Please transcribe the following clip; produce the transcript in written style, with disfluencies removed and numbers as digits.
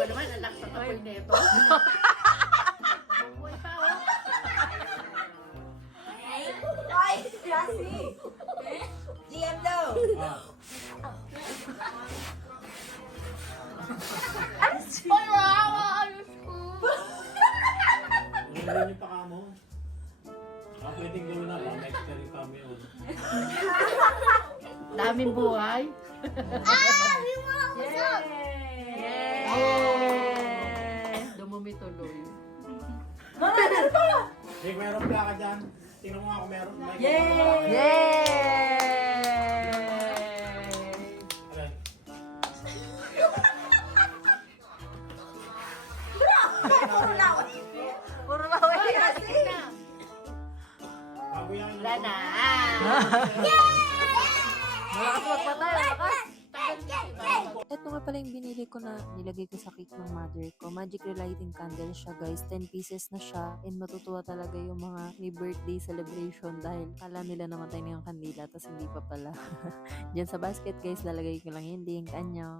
mo naman, anak sa kapoy neto. Buhay pa, oh. Ay, Lassie! GM daw! Hindi niyo pa kamo. Pwedeng gawin na lang. Next year yung kami yun. Daming buhay. Yay! Dumumi tuloy. Hey, meron pala ka dyan. Tingnan mo nga kung meron. May Yay! Yay! Alin? Puro laway! Puro laway. Bago yan. Wala na. Malakas magpatay! Malakas! Ito nga pala yung binili ko na nilagay ko sa cake ng mother ko. Magic relighting candle siya guys. 10 pieces na siya. And matutuwa talaga yung mga may birthday celebration dahil kala nila namatay na yung kandila tapos hindi pa pala. Diyan sa basket guys, lalagay ko lang yung link. Anyong!